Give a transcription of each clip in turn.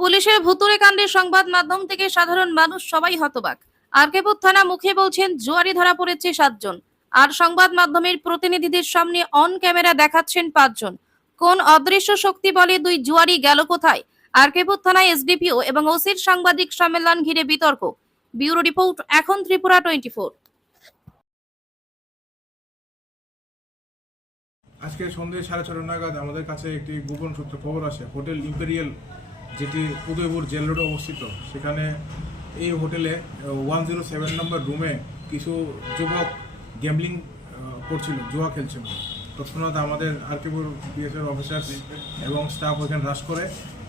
পুলিশের ভুতুড়ে কাণ্ডের সংবাদ মাধ্যম থেকে সাধারণ মানুষ সবাই হতবাক। আরকেপুর থানা মুখে বলছেন জুয়ারি ধরা পড়েছে 7 জন, আর সংবাদ মাধ্যমের প্রতিনিধিদের সামনে অন ক্যামেরা দেখাচ্ছেন 5 জন। কোন অদৃশ্য শক্তি বলে দুই জুয়ারি গেল কোথায়? আরকেপুর থানায় এসডিপিও এবং ওসির সাংবাদিক সম্মেলন ঘিরে বিতর্ক। ব্যুরো রিপোর্ট, এখন ত্রিপুরা 24। আজকে সন্ধ্যে 6:30 নাগাদ আমাদের কাছে একটি গোপন সূত্রে খবর আসে, হোটেল ইম্পেরিয়াল যেটি উদয়পুর জেল রোডে অবস্থিত, সেখানে এই হোটেলে 107 নম্বর রুমে কিছু যুবক গ্যাম্বলিং করছিল, জুয়া খেলছিল। তৎক্ষণাৎ আমাদের আরকেপুর বিএসএফ অফিসার এবং স্টাফ ওইখানে হ্রাস করে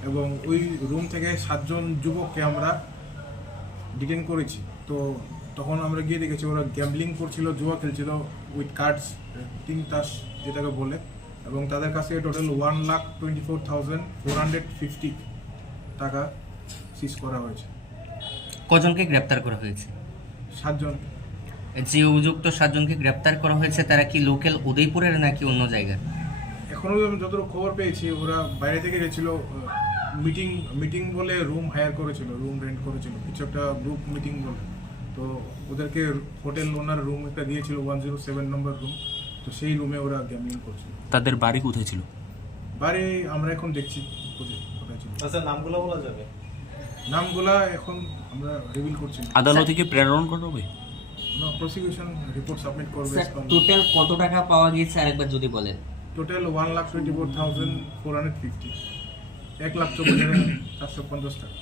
এবং ওই রুম থেকে 7 জন যুবককে আমরা ডিটেন করেছি। তো তখন আমরা গিয়ে দেখেছি ওরা গ্যাম্বলিং করছিল, জুয়া খেলছিল উইথ কার্ডস, 3 তাস যেটাকে বলে, এবং তাদের কাছে টোটাল 1,24,450 টাকা সিজ করা হয়েছে। কজনকে গ্রেপ্তার করা হয়েছে? 7 জন। যে অভিযুক্ত 7 জনকে গ্রেপ্তার করা হয়েছে তারা কি লোকাল উদয়পুরের নাকি অন্য জায়গার? এখনো আমি যতটুকু খবর পেয়েছি ওরা বাইরে থেকে গেছিল, মিটিং বলে রুম হায়ার করেছিল, রুম রেন্ট করেছিল, কিছু একটা গ্রুপ মিটিং বলে। তো ওদেরকে হোটেল ওনার রুম একটা দিয়েছিল, 107 নম্বর রুম। তো সেই রুমে ওরা গ্যাম্বলিং করছিল। তাদের বাড়ি কোথায় ছিল? বাড়ি আমরা এখন দেখছি কোথায় ছিল। আচ্ছা, নামগুলো বলা যাবে? নামগুলা এখন আমরা রিভিল করছি না। আদালত থেকে প্রেরণ করা হবে? প্রসিকিউশন রিপোর্ট সাবমিট করবে। টোটাল কত টাকা পাওয়া গিয়েছে আরেকবার যদি বলেন? টোটাল 1,24,450, 1,24,450 টাকা।